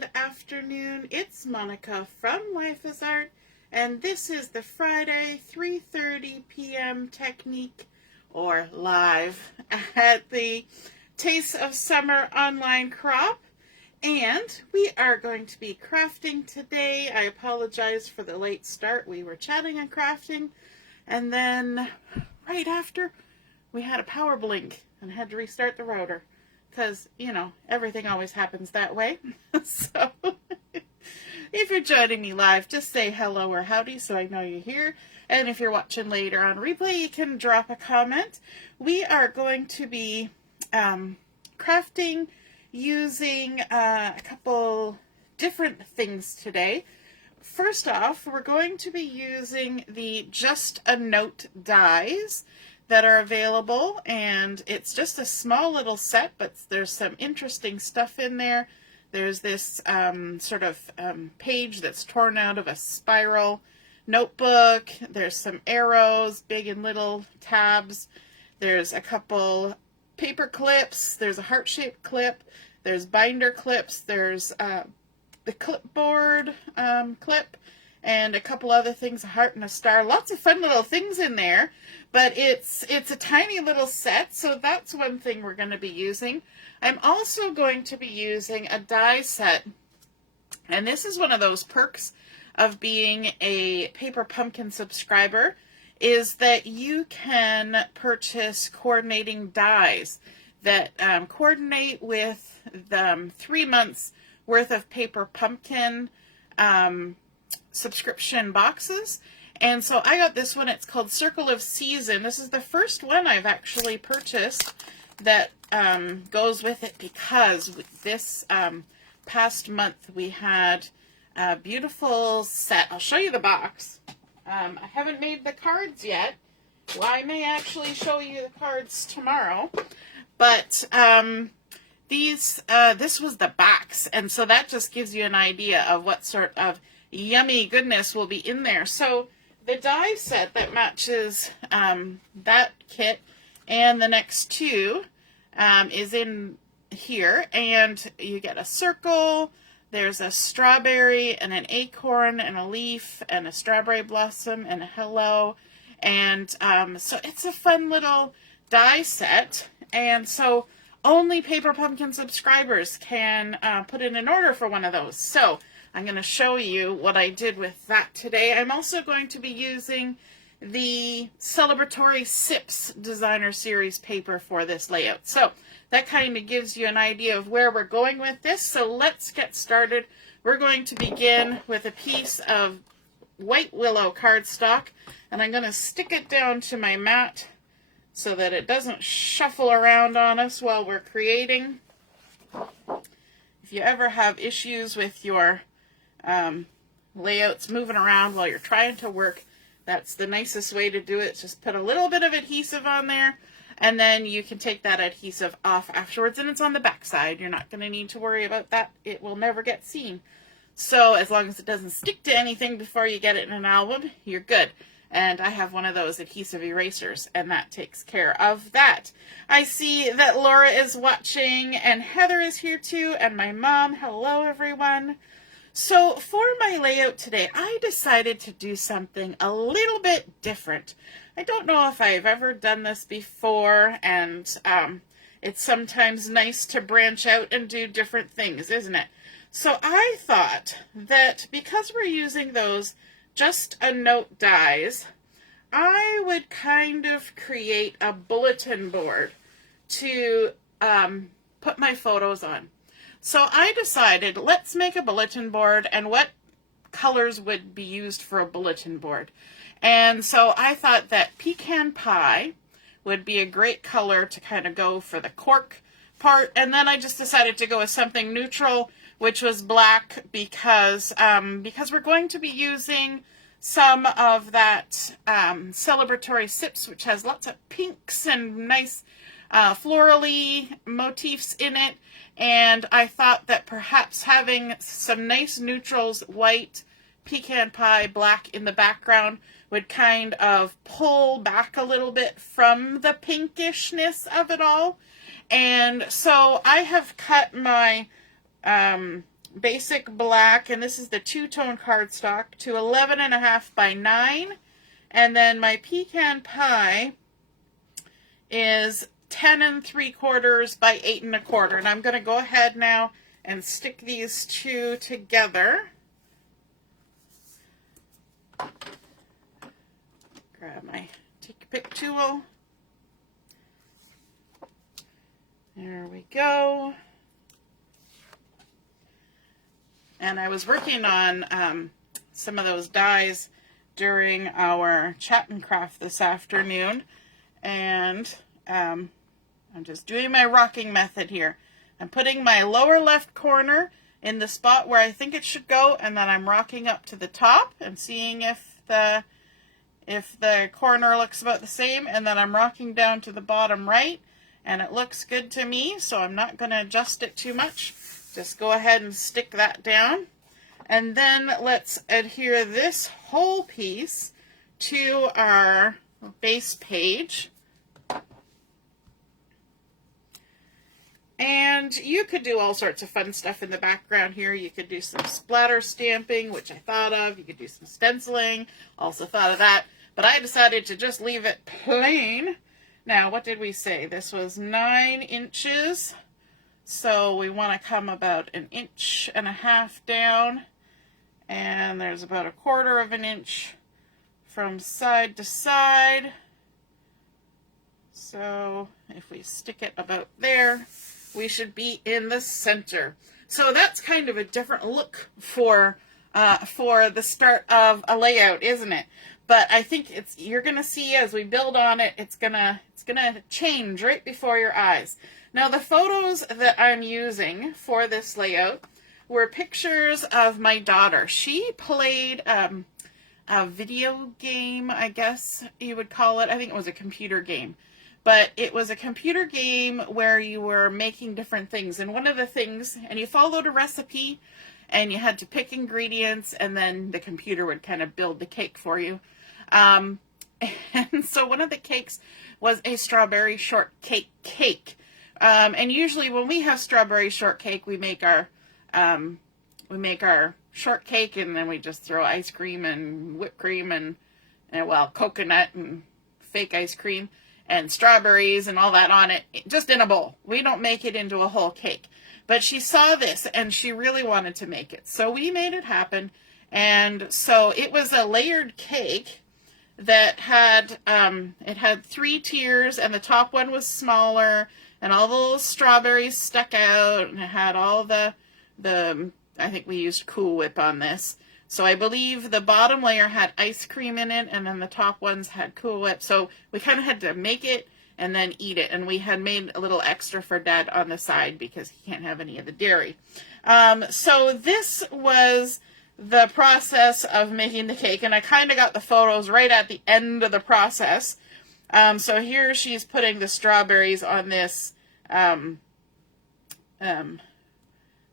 good afternoon. It's Monica from Life is Art, and this is the Friday 3:30 p.m. technique or live at the Taste of Summer online crop. And we are going to be crafting today. I apologize for the late start. We were chatting and crafting, and then right after we had a power blink and had to restart the router. Because, you know, everything always happens that way. So, if you're joining me live, just say hello or howdy so I know you're here. And if you're watching later on replay, you can drop a comment. We are going to be crafting using a couple different things today. First off, we're going to be using the Just a Note dies that are available, and it's just a small little set, but there's some interesting stuff in there. There's this sort of page that's torn out of a spiral notebook. There's some arrows, big and little tabs. There's a couple paper clips. There's a heart-shaped clip. There's binder clips. There's the clipboard clip, and a couple other things, a heart and a star. Lots of fun little things in there, but it's a tiny little set, so that's one thing we're going to be using. I'm also going to be using a die set, and this is one of those perks of being a Paper Pumpkin subscriber, is that you can purchase coordinating dies that coordinate with the 3 months worth of Paper Pumpkin subscription boxes. And so I got this one. It's called Circle of Season. This is the first one I've actually purchased that goes with it, because this past month we had a beautiful set. I'll show you the box. I haven't made the cards yet. Well, I may actually show you the cards tomorrow. But this was the box, and so that just gives you an idea of what sort of yummy goodness will be in there. So the die set that matches that kit and the next two is in here, and you get a circle. There's a strawberry and an acorn and a leaf and a strawberry blossom and a hello, and so it's a fun little die set. And so only Paper Pumpkin subscribers can put in an order for one of those. So I'm going to show you what I did with that today. I'm also going to be using the Celebratory Sips Designer Series paper for this layout. So that kind of gives you an idea of where we're going with this. So let's get started. We're going to begin with a piece of white Willow cardstock, and I'm going to stick it down to my mat so that it doesn't shuffle around on us while we're creating. If you ever have issues with your layouts moving around while you're trying to work, that's the nicest way to do it. Just put a little bit of adhesive on there, and then you can take that adhesive off afterwards, and it's on the back side. You're not going to need to worry about that. It will never get seen. So as long as it doesn't stick to anything before you get it in an album, you're good. And I have one of those adhesive erasers, and that takes care of that. I see that Laura is watching, and Heather is here too, and my mom. Hello, everyone. So for my layout today, I decided to do something a little bit different. I don't know if I've ever done this before, and it's sometimes nice to branch out and do different things, isn't it? So I thought that because we're using those Just a Note dies, I would kind of create a bulletin board to put my photos on. So I decided, let's make a bulletin board, and what colors would be used for a bulletin board. And so I thought that pecan pie would be a great color to kind of go for the cork part, and then I just decided to go with something neutral, which was black, because we're going to be using some of that Celebratory Sips, which has lots of pinks and nice florally motifs in it. And I thought that perhaps having some nice neutrals, white, pecan pie, black in the background would kind of pull back a little bit from the pinkishness of it all. And so I have cut my basic black, and this is the two-tone cardstock, to 11.5 by 9. And then my pecan pie is 10 3/4 by 8 1/4. And I'm going to go ahead now and stick these two together. Grab my take a pick tool. There we go. And I was working on some of those dies during our chat and craft this afternoon, and I'm just doing my rocking method here. I'm putting my lower left corner in the spot where I think it should go, and then I'm rocking up to the top and seeing if the corner looks about the same, and then I'm rocking down to the bottom right, and it looks good to me, so I'm not going to adjust it too much. Just go ahead and stick that down. And then let's adhere this whole piece to our base page. And you could do all sorts of fun stuff in the background here. You could do some splatter stamping, which I thought of. You could do some stenciling, also thought of that. But I decided to just leave it plain. Now, what did we say? This was 9 inches. So we want to come about 1.5 inches down. And there's about 1/4 inch from side to side. So if we stick it about there, we should be in the center. So that's kind of a different look for the start of a layout, isn't it? But I think you're gonna see as we build on it, it's gonna change right before your eyes. Now the photos that I'm using for this layout were pictures of my daughter. She played a video game, I guess you would call it. I think it was a computer game. But it was a computer game where you were making different things. And one of the things, and you followed a recipe, and you had to pick ingredients, and then the computer would kind of build the cake for you. And so one of the cakes was a strawberry shortcake cake. And usually when we have strawberry shortcake, we make our shortcake, and then we just throw ice cream and whipped cream and well, coconut and fake ice cream and strawberries and all that on it, just in a bowl. We don't make it into a whole cake. But she saw this and she really wanted to make it. So we made it happen. And so it was a layered cake that had, it had 3 tiers, and the top one was smaller, and all the little strawberries stuck out, and it had all the I think we used Cool Whip on this. So I believe the bottom layer had ice cream in it, and then the top ones had Cool Whip. So we kind of had to make it and then eat it. And we had made a little extra for Dad on the side because he can't have any of the dairy. So this was the process of making the cake, and I kind of got the photos right at the end of the process. So here she's putting the strawberries on this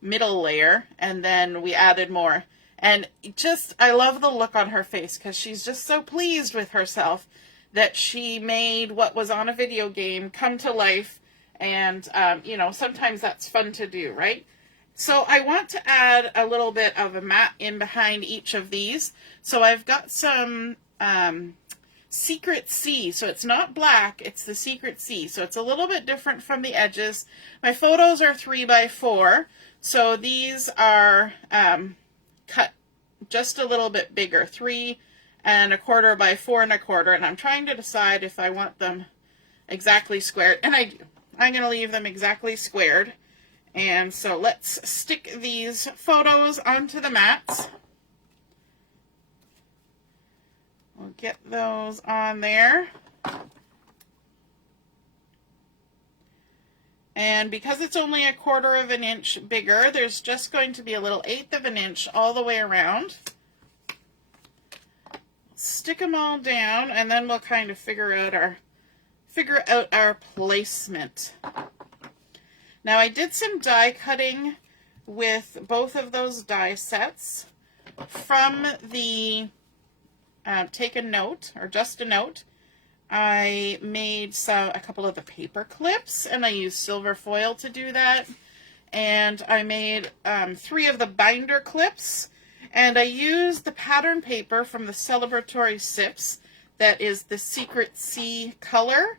middle layer, and then we added more. And just, I love the look on her face because she's just so pleased with herself that she made what was on a video game come to life. And, you know, sometimes that's fun to do, right? So I want to add a little bit of a matte in behind each of these. So I've got some Secret C. So it's not black, it's the Secret C. So it's a little bit different from the edges. My photos are 3 by 4. So these are cut just a little bit bigger, 3 1/4 by 4 1/4, and I'm trying to decide if I want them exactly squared, and I do. I'm going to leave them exactly squared. And so let's stick these photos onto the mats. We'll get those on there. And because it's only 1/4 inch bigger, there's just going to be a little 1/8 inch all the way around. Stick them all down, and then we'll kind of figure out our placement. Now I did some die cutting with both of those die sets from the Take a Note, or Just a Note. I made a couple of the paper clips, and I used silver foil to do that. and I made 3 of the binder clips, and I used the pattern paper from the Celebratory Sips that is the Secret Sea color,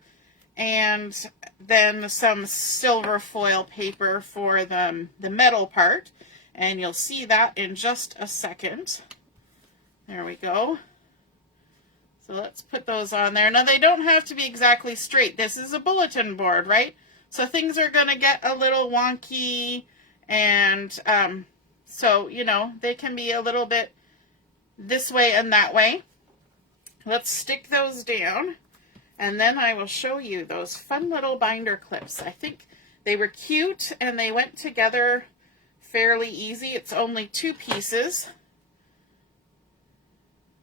and then some silver foil paper for the metal part, and you'll see that in just a second. There we go. So let's put those on there. Now they don't have to be exactly straight. This is a bulletin board, right? So things are going to get a little wonky, and so, you know, they can be a little bit this way and that way. Let's stick those down, and then I will show you those fun little binder clips. I think they were cute, and they went together fairly easy. It's only 2 pieces.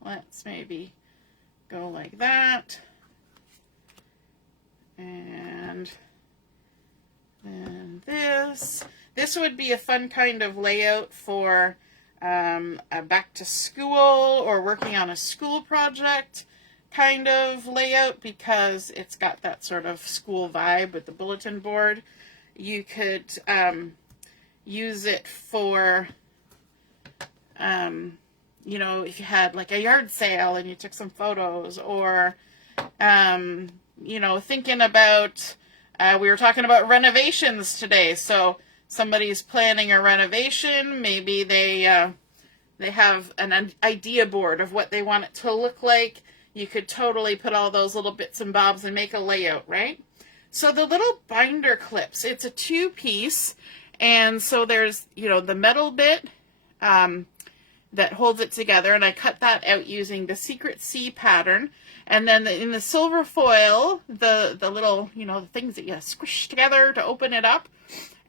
Let's maybe go like that, and then this would be a fun kind of layout for a back to school or working on a school project kind of layout, because it's got that sort of school vibe with the bulletin board. You could use it for you know, if you had like a yard sale and you took some photos, or, you know, thinking about, we were talking about renovations today. So somebody's planning a renovation. Maybe they have an idea board of what they want it to look like. You could totally put all those little bits and bobs and make a layout, right? So the little binder clips, it's a 2-piece. And so there's, you know, the metal bit, that holds it together, and I cut that out using the Secret Sea pattern. And then in the silver foil, the little, you know, the things that you squish together to open it up.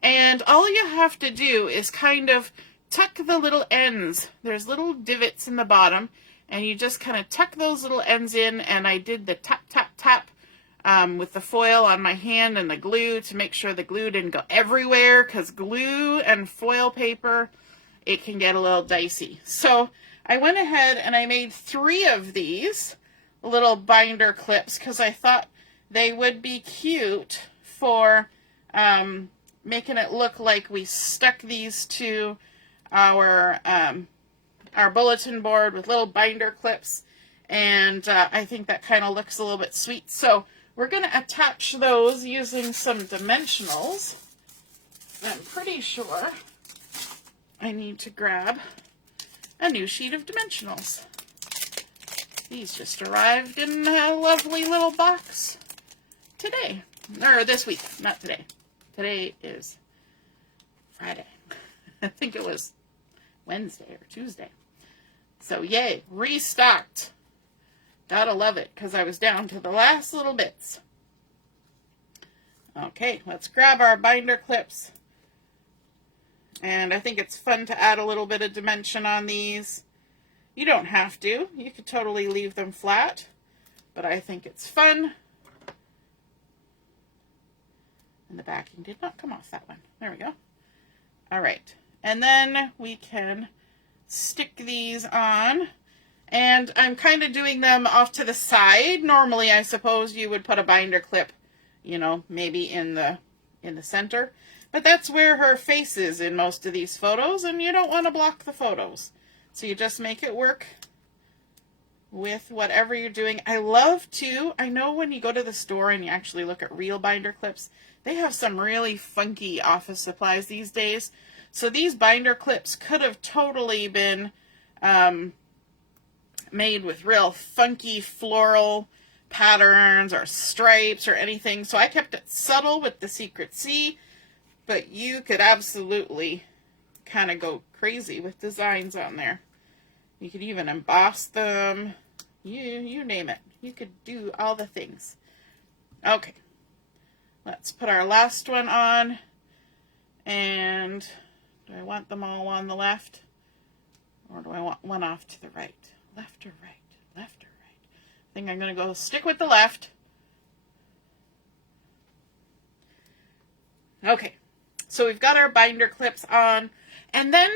And all you have to do is kind of tuck the little ends. There's little divots in the bottom, and you just kind of tuck those little ends in, and I did the tap, tap, tap with the foil on my hand and the glue to make sure the glue didn't go everywhere, because glue and foil paper, it can get a little dicey. So I went ahead and I made 3 of these little binder clips because I thought they would be cute for making it look like we stuck these to our bulletin board with little binder clips, and I think that kind of looks a little bit sweet. So we're going to attach those using some dimensionals. I'm pretty sure I need to grab a new sheet of dimensionals. These just arrived in a lovely little box today, or this week, not today. Today is Friday. I think it was Wednesday or Tuesday. So yay, restocked. Gotta love it, because I was down to the last little bits. Okay, let's grab our binder clips. And I think it's fun to add a little bit of dimension on these. You don't have to. You could totally leave them flat, but I think it's fun. And the backing did not come off that one. There we go. All right. And then we can stick these on. And I'm kind of doing them off to the side. Normally, I suppose you would put a binder clip, you know, maybe in the center. But that's where her face is in most of these photos, and you don't want to block the photos. So you just make it work with whatever you're doing. I love to, I know when you go to the store and you actually look at real binder clips, they have some really funky office supplies these days. So these binder clips could have totally been made with real funky floral patterns or stripes or anything. So I kept it subtle with the Secret Sea. But you could absolutely kind of go crazy with designs on there. You could even emboss them. You name it. You could do all the things. Okay. Let's put our last one on. And do I want them all on the left? Or do I want one off to the right? Left or right? Left or right? I think I'm going to go stick with the left. Okay. So we've got our binder clips on, and then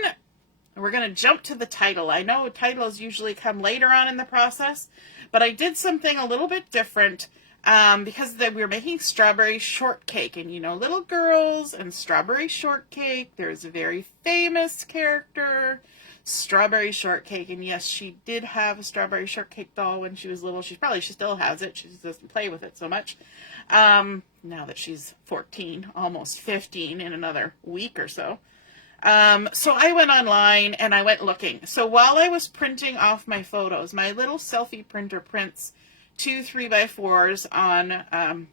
we're going to jump to the title. I know titles usually come later on in the process, but I did something a little bit different. because we were making strawberry shortcake, and you know, little girls and strawberry shortcake, there's a very famous character, Strawberry Shortcake, and yes, she did have a strawberry shortcake doll when she was little. She still has it. She just doesn't play with it so much. Now that she's 14, almost 15 in another week or so. So I went online and I went looking. So while I was printing off my photos, my little selfie printer prints 2 3x4s on a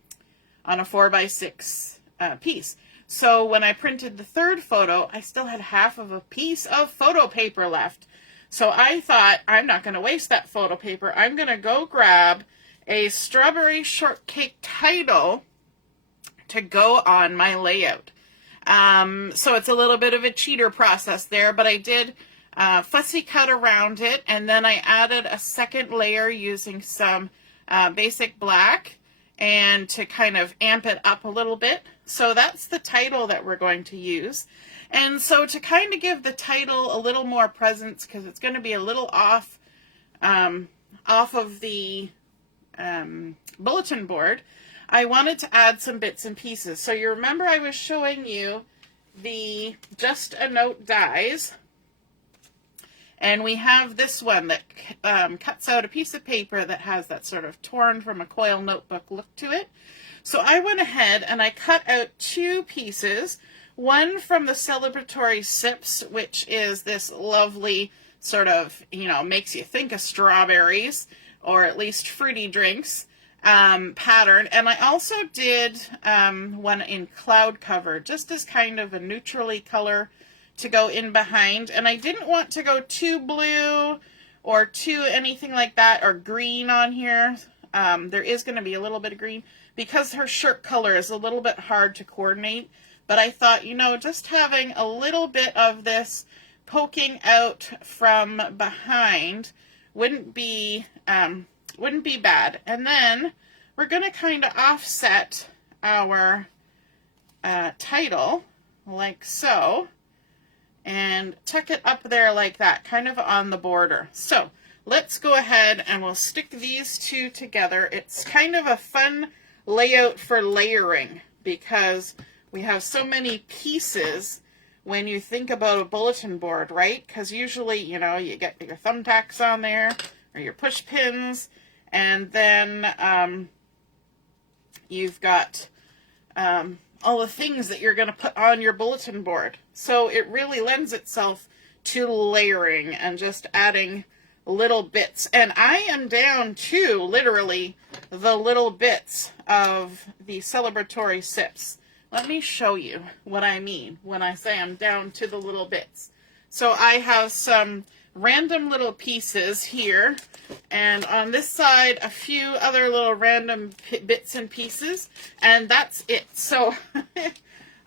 4x6 piece. So when I printed the third photo, I still had half of a piece of photo paper left. So I thought, I'm not going to waste that photo paper. I'm going to go grab a strawberry shortcake title to go on my layout. So it's a little bit of a cheater process there, but I did fussy cut around it, and then I added a second layer using some basic black and to kind of amp it up a little bit. So that's the title that we're going to use. And so to kind of give the title a little more presence, because it's going to be a little off of the bulletin board, I wanted to add some bits and pieces. So you remember I was showing you the Just a Note dies, and we have this one that cuts out a piece of paper that has that sort of torn from a coil notebook look to it. So I went ahead and I cut out 2 pieces, one from the Celebratory Sips, which is this lovely sort of, you know, makes you think of strawberries, or at least fruity drinks, pattern. And I also did one in cloud cover, just as kind of a neutrally color to go in behind. And I didn't want to go too blue or too anything like that, or green on here. There is going to be a little bit of green because her shirt color is a little bit hard to coordinate. But I thought, you know, just having a little bit of this poking out from behind wouldn't be bad. And then we're going to kind of offset our title like so, and tuck it up there like that, kind of on the border. So let's go ahead and we'll stick these 2 together. It's kind of a fun layout for layering because we have so many pieces when you think about a bulletin board, right? Because usually, you know, you get your thumbtacks on there or your push pins, and then you've got all the things that you're going to put on your bulletin board. So it really lends itself to layering and just adding little bits. And I am down to literally the little bits of the Celebratory Sips. Let me show you what I mean when I say I'm down to the little bits. So I have some random little pieces here, and on this side a few other little random bits and pieces, and that's it. So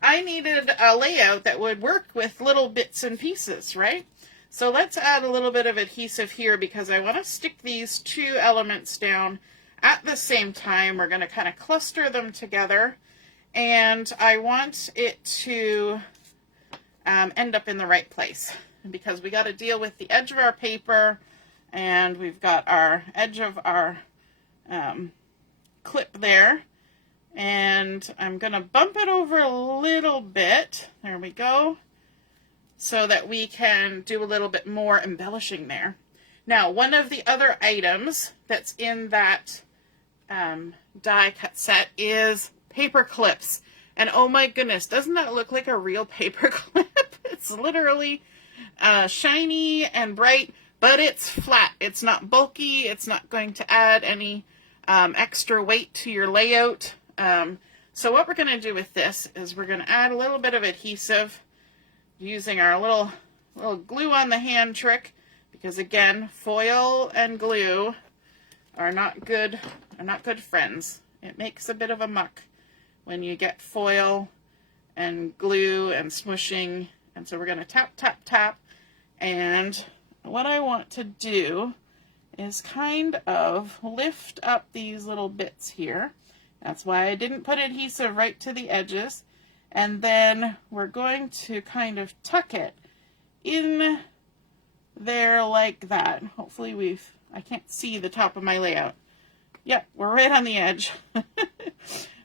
I needed a layout that would work with little bits and pieces, right? So let's add a little bit of adhesive here because I want to stick these 2 elements down at the same time. We're going to kind of cluster them together, and I want it to end up in the right place, because we got to deal with the edge of our paper, and we've got our edge of our clip there, and I'm going to bump it over a little bit. There we go, so that we can do a little bit more embellishing there. Now, one of the other items that's in that die cut set is paper clips. And oh my goodness, doesn't that look like a real paper clip? It's literally shiny and bright, but it's flat. It's not bulky. It's not going to add any extra weight to your layout. So what we're going to do with this is we're going to add a little bit of adhesive using our little glue on the hand trick, because again, foil and glue are not good friends. It makes a bit of a muck when you get foil and glue and smushing. And so we're going to tap, tap, tap. And what I want to do is kind of lift up these little bits here. That's why I didn't put adhesive right to the edges. And then we're going to kind of tuck it in there like that. Hopefully I can't see the top of my layout. Yep, we're right on the edge.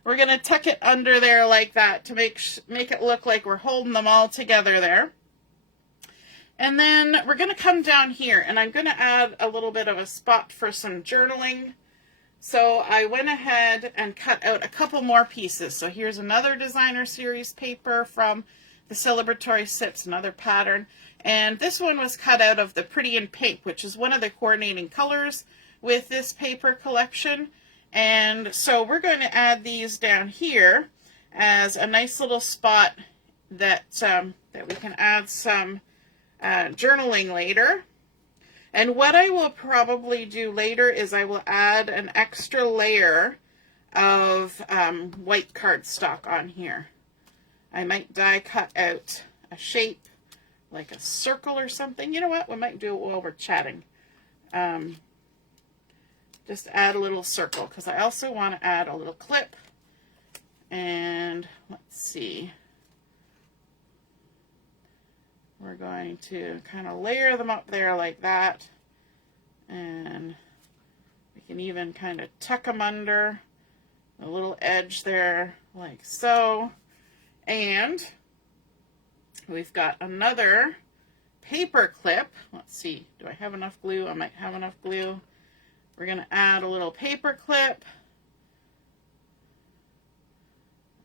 We're going to tuck it under there like that to make it look like we're holding them all together there. And then we're going to come down here, and I'm going to add a little bit of a spot for some journaling. So I went ahead and cut out a couple more pieces. So here's another designer series paper from the Celebratory Sips, another pattern. And this one was cut out of the Pretty in Pink, which is one of the coordinating colors with this paper collection. And so we're going to add these down here as a nice little spot that we can add some journaling later. And what I will probably do later is I will add an extra layer of white cardstock on here. I might die cut out a shape like a circle or something. You know what? We might do it while we're chatting. Just add a little circle because I also want to add a little clip. And let's see. We're going to kind of layer them up there like that. And we can even kind of tuck them under a little edge there like so. And we've got another paper clip. Let's see, do I have enough glue? I might have enough glue. We're going to add a little paper clip.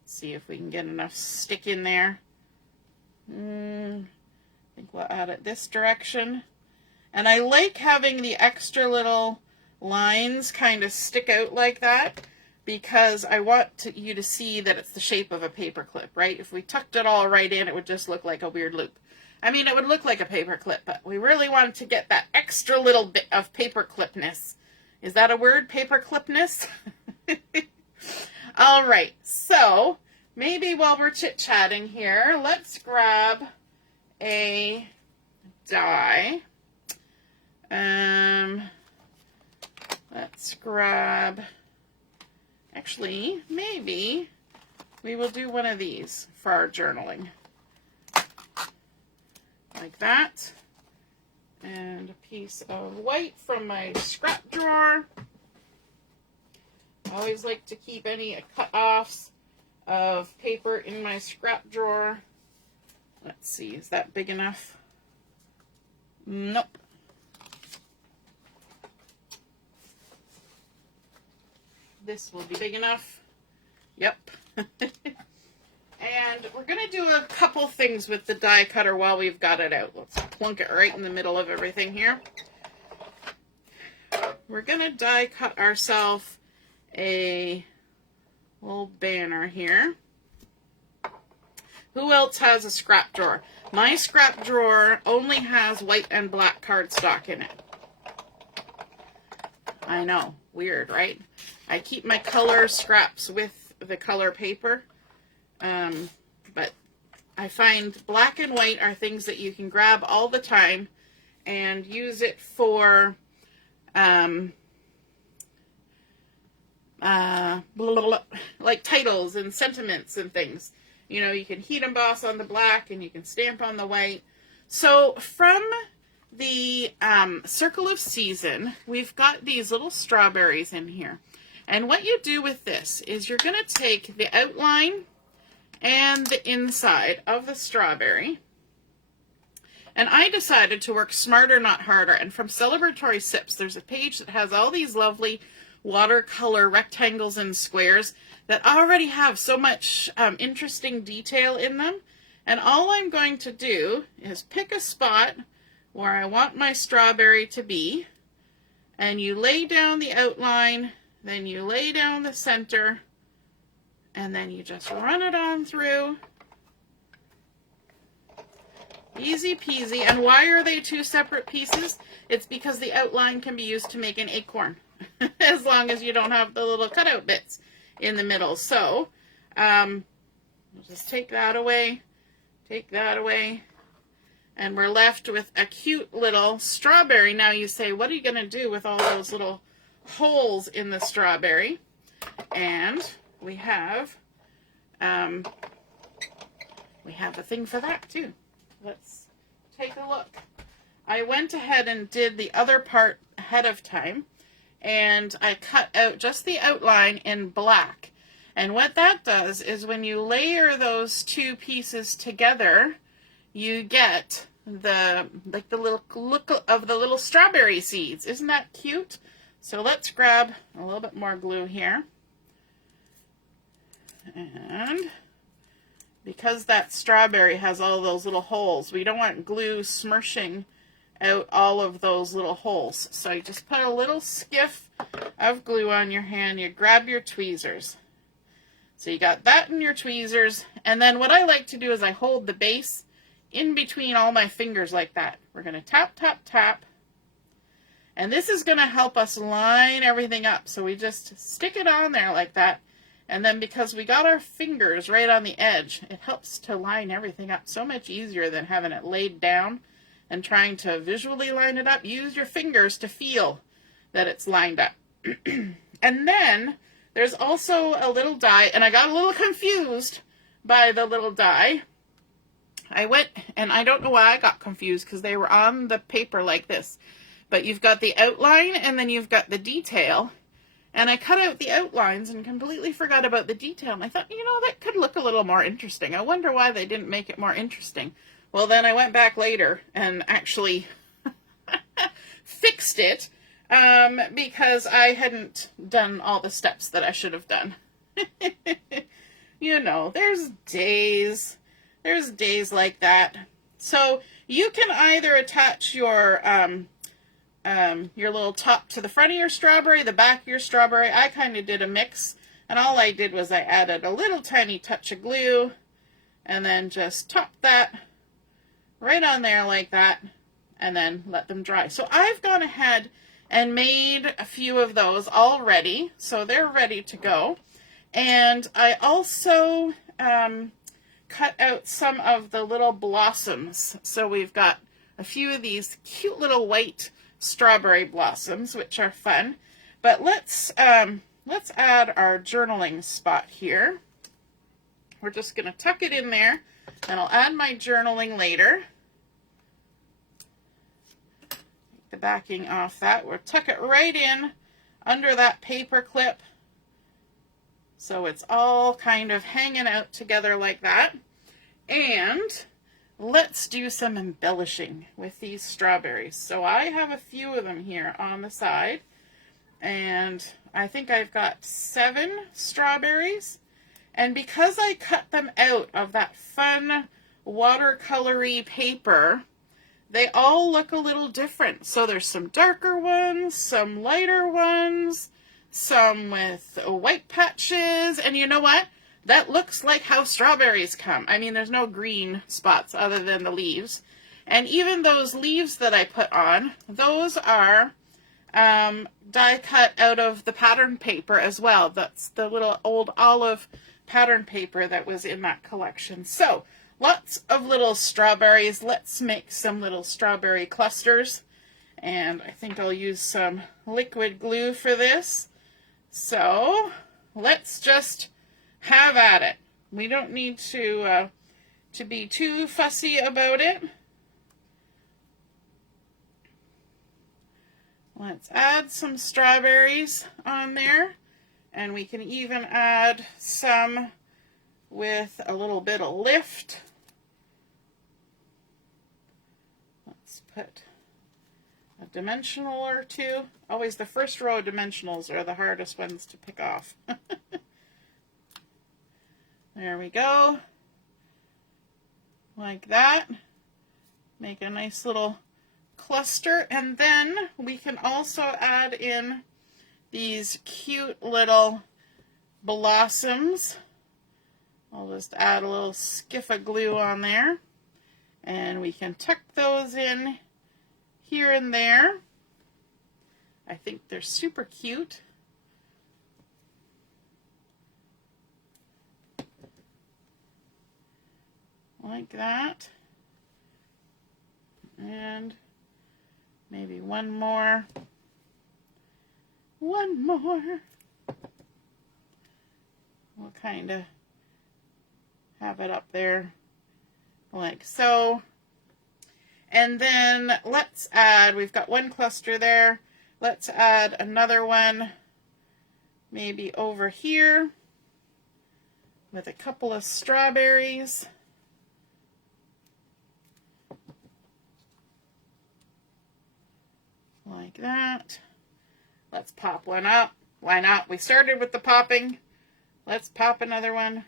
Let's see if we can get enough stick in there. I think we'll add it this direction. And I like having the extra little lines kind of stick out like that because I want you to see that it's the shape of a paper clip, right? If we tucked it all right in, it would just look like a weird loop. I mean, it would look like a paper clip, but we really want to get that extra little bit of paper clipness. Is that a word, paper clipness? All right, so maybe while we're chit-chatting here, let's grab a die. Let's grab, actually, maybe we will do one of these for our journaling. Like that. And a piece of white from my scrap drawer. I always like to keep any cut-offs of paper in my scrap drawer. Let's see, is that big enough? Nope. This will be big enough. Yep. And we're going to do a couple things with the die cutter while we've got it out. Let's plunk it right in the middle of everything here. We're going to die cut ourselves a little banner here. Who else has a scrap drawer? My scrap drawer only has white and black cardstock in it. I know, weird, right? I keep my color scraps with the color paper. But I find black and white are things that you can grab all the time and use it for like titles and sentiments and things. You know, you can heat emboss on the black and you can stamp on the white. So from the Circle of Season, we've got these little strawberries in here. And what you do with this is you're going to take the outline and the inside of the strawberry. And I decided to work smarter, not harder. And from Celebratory Sips, there's a page that has all these lovely watercolor rectangles and squares that already have so much interesting detail in them. And all I'm going to do is pick a spot where I want my strawberry to be. And you lay down the outline, then you lay down the center, and then you just run it on through. Easy peasy. And why are they two separate pieces? It's because the outline can be used to make an acorn, as long as you don't have the little cutout bits in the middle. So, we'll just take that away, and we're left with a cute little strawberry. Now you say, what are you going to do with all those little holes in the strawberry? And we have a thing for that too. Let's take a look. I went ahead and did the other part ahead of time. and I cut out just the outline in black. And what that does is when you layer those two pieces together, you get the little look of the little strawberry seeds. Isn't that cute? So let's grab a little bit more glue here. And because that strawberry has all those little holes, we don't want glue smurshing out all of those little holes. So you just put a little skiff of glue on your hand. You grab your tweezers. So you got that in your tweezers. And then what I like to do is I hold the base in between all my fingers like that. We're going to tap, tap, tap. And this is going to help us line everything up. So we just stick it on there like that. And then because we got our fingers right on the edge, it helps to line everything up so much easier than having it laid down and trying to visually line it up. Use your fingers to feel that it's lined up. And then there's also a little die, and I got a little confused by the little die. I went, and I don't know why I got confused because they were on the paper like this. But you've got the outline and then you've got the detail. And I cut out the outlines and completely forgot about the detail. And I thought, you know, that could look a little more interesting. I wonder why they didn't make it more interesting. Well, then I went back later and actually fixed it because I hadn't done all the steps that I should have done. You know, there's days like that. So you can either attach your little top to the front of your strawberry, the back of your strawberry. I kind of did a mix, and all I did was I added a little tiny touch of glue and then just top that right on there like that and then let them dry. So I've gone ahead and made a few of those already, so they're ready to go. And I also cut out some of the little blossoms. So we've got a few of these cute little white strawberry blossoms, which are fun. But let's add our journaling spot here. We're just going to tuck it in there, and I'll add my journaling later. Take the backing off that. We'll tuck it right in under that paper clip, so it's all kind of hanging out together like that. And let's do some embellishing with these strawberries. So I have a few of them here on the side, and I think I've got 7 strawberries. And because I cut them out of that fun watercolory paper, they all look a little different. So there's some darker ones, some lighter ones, some with white patches, and you know what? That looks like how strawberries come. I mean, there's no green spots other than the leaves. And even those leaves that I put on, those are die cut out of the pattern paper as well. That's the little old olive pattern paper that was in that collection. So, lots of little strawberries. Let's make some little strawberry clusters. And I think I'll use some liquid glue for this. So, let's just have at it. We don't need to be too fussy about it. Let's add some strawberries on there, and we can even add some with a little bit of lift. Let's put a dimensional or two. Always the first row of dimensionals are the hardest ones to pick off. There we go. Like that. Make a nice little cluster. And then we can also add in these cute little blossoms. I'll just add a little skiff of glue on there. And we can tuck those in here and there. I think they're super cute. Like that. And maybe one more. One more. We'll kind of have it up there like so. And then let's add, we've got one cluster there. Let's add another one maybe over here with a couple of strawberries. Like that. Let's pop one up. Why not? We started with the popping. Let's pop another one.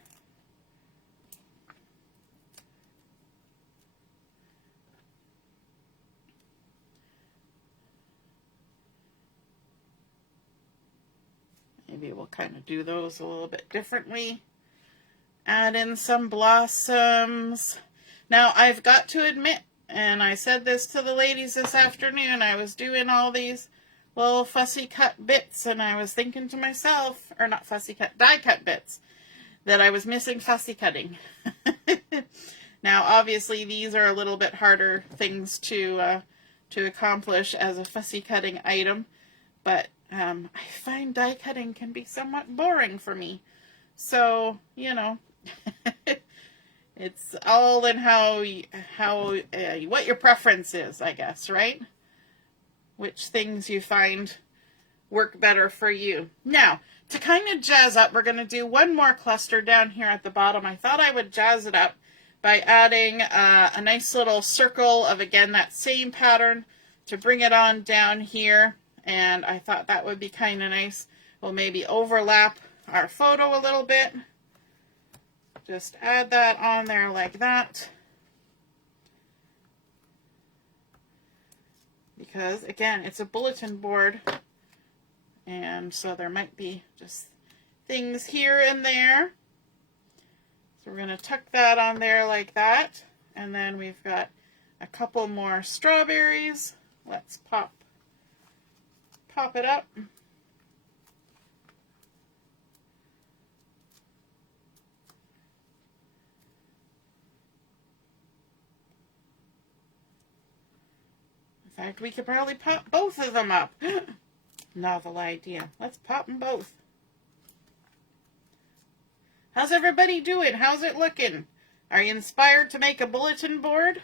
Maybe we'll kind of do those a little bit differently. Add in some blossoms. Now, I've got to admit, and I said this to the ladies this afternoon, I was doing all these little fussy cut bits, and I was thinking to myself, or not fussy cut, die cut bits, that I was missing fussy cutting. Now, obviously, these are a little bit harder things to accomplish as a fussy cutting item, but I find die cutting can be somewhat boring for me. So, you know, it's all in what your preference is, I guess, right? Which things you find work better for you. Now, to kind of jazz up, we're going to do one more cluster down here at the bottom. I thought I would jazz it up by adding a nice little circle of, again, that same pattern to bring it on down here. And I thought that would be kind of nice. We'll maybe overlap our photo a little bit. Just add that on there like that. Because, again, it's a bulletin board. And so there might be just things here and there. So we're going to tuck that on there like that. And then we've got a couple more strawberries. Let's pop it up. In fact, we could probably pop both of them up. Novel idea. Let's pop them both. How's everybody doing? How's it looking? Are you inspired to make a bulletin board?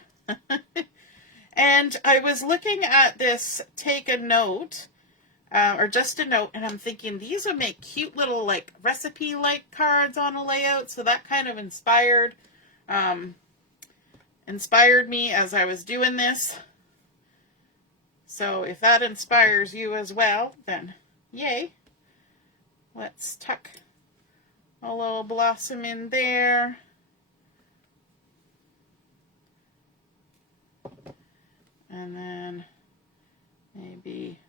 And I was looking at this take a note, or just a note, and I'm thinking these would make cute little like recipe-like cards on a layout. So that kind of inspired me as I was doing this. So if that inspires you as well, then yay. Let's tuck a little blossom in there. And then maybe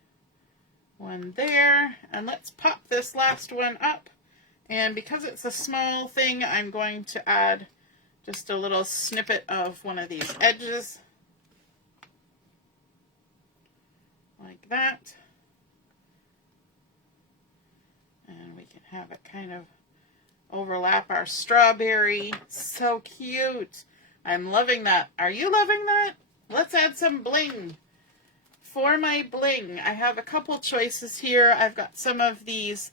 one there. And let's pop this last one up. And because it's a small thing, I'm going to add just a little snippet of one of these edges. Like that. And we can have it kind of overlap our strawberry. So cute. I'm loving that. Are you loving that? Let's add some bling. For my bling, I have a couple choices here. I've got some of these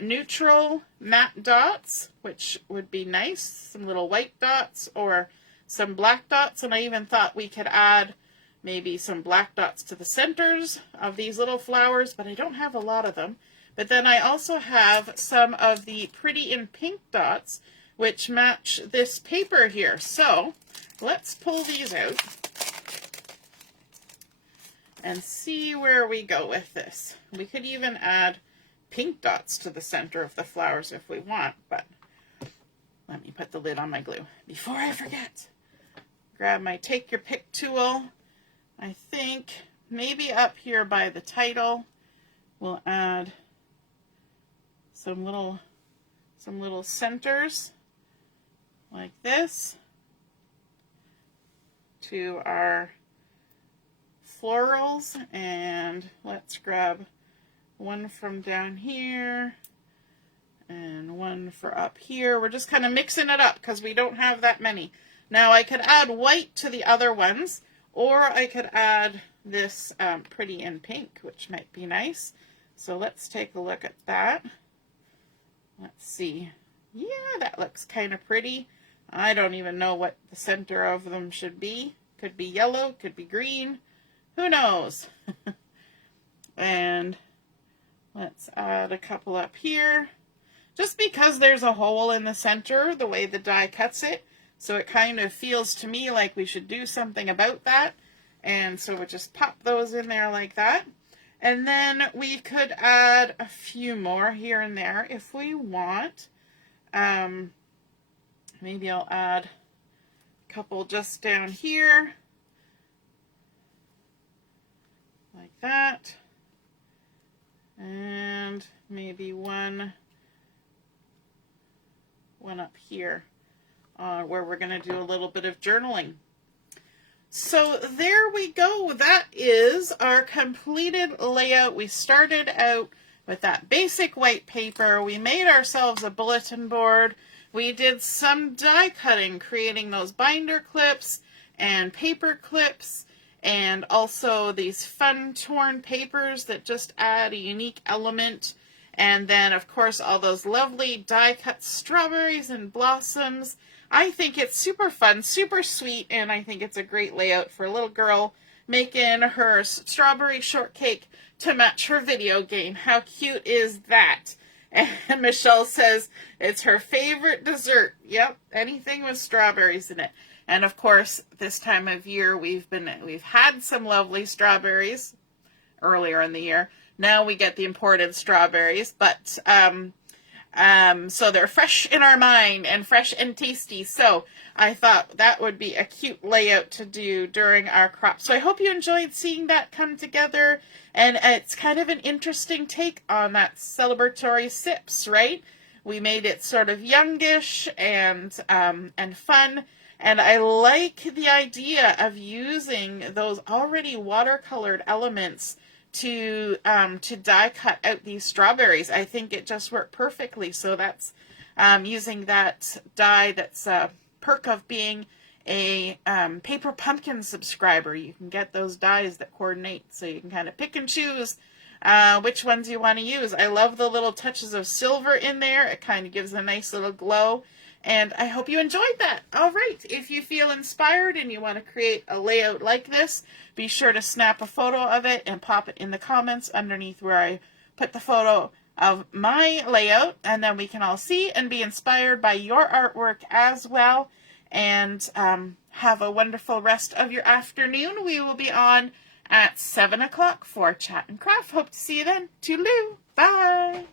neutral matte dots, which would be nice. Some little white dots or some black dots. And I even thought we could add maybe some black dots to the centers of these little flowers, but I don't have a lot of them. But then I also have some of the pretty in pink dots, which match this paper here. So let's pull these out and see where we go with this. We could even add pink dots to the center of the flowers if we want, but let me put the lid on my glue before I forget. Grab my take your pick tool. I think maybe up here by the title, we'll add some little centers like this to our florals, and let's grab one from down here and one for up here. We're just kind of mixing it up because we don't have that many. Now I could add white to the other ones, or I could add this pretty in pink, which might be nice. So let's take a look at that. Let's see. Yeah, that looks kind of pretty. I don't even know what the center of them should be. Could be yellow, could be green. Who knows? And let's add a couple up here. Just because there's a hole in the center, the way the die cuts it, so it kind of feels to me like we should do something about that. And so we'll just pop those in there like that. And then we could add a few more here and there if we want. Maybe I'll add a couple just down here. Like that. And maybe one up here where we're going to do a little bit of journaling. So there we go. That is our completed layout. We started out with that basic white paper. We made ourselves a bulletin board. We did some die cutting, creating those binder clips and paper clips, and also these fun torn papers that just add a unique element. And then, of course, all those lovely die-cut strawberries and blossoms. I think it's super fun, super sweet, and I think it's a great layout for a little girl making her strawberry shortcake to match her video game. How cute is that? And Michelle says it's her favorite dessert. Yep, anything with strawberries in it. And, of course, this time of year, we've had some lovely strawberries earlier in the year. Now we get the imported strawberries, but so they're fresh in our mind and fresh and tasty. So I thought that would be a cute layout to do during our crop. So I hope you enjoyed seeing that come together. And it's kind of an interesting take on that Celebratory Sips, right? We made it sort of youngish and fun. And I like the idea of using those already watercolored elements to die cut out these strawberries. I think it just worked perfectly. So that's using that die that's a perk of being a Paper Pumpkin subscriber. You can get those dies that coordinate, so you can kind of pick and choose which ones you want to use. I love the little touches of silver in there. It kind of gives a nice little glow. And I hope you enjoyed that. All right, if you feel inspired and you want to create a layout like this, be sure to snap a photo of it and pop it in the comments underneath where I put the photo of my layout, and then we can all see and be inspired by your artwork as well. And have a wonderful rest of your afternoon. We will be on at 7 o'clock for Chat and Craft. Hope to see you then. Toodaloo. Bye.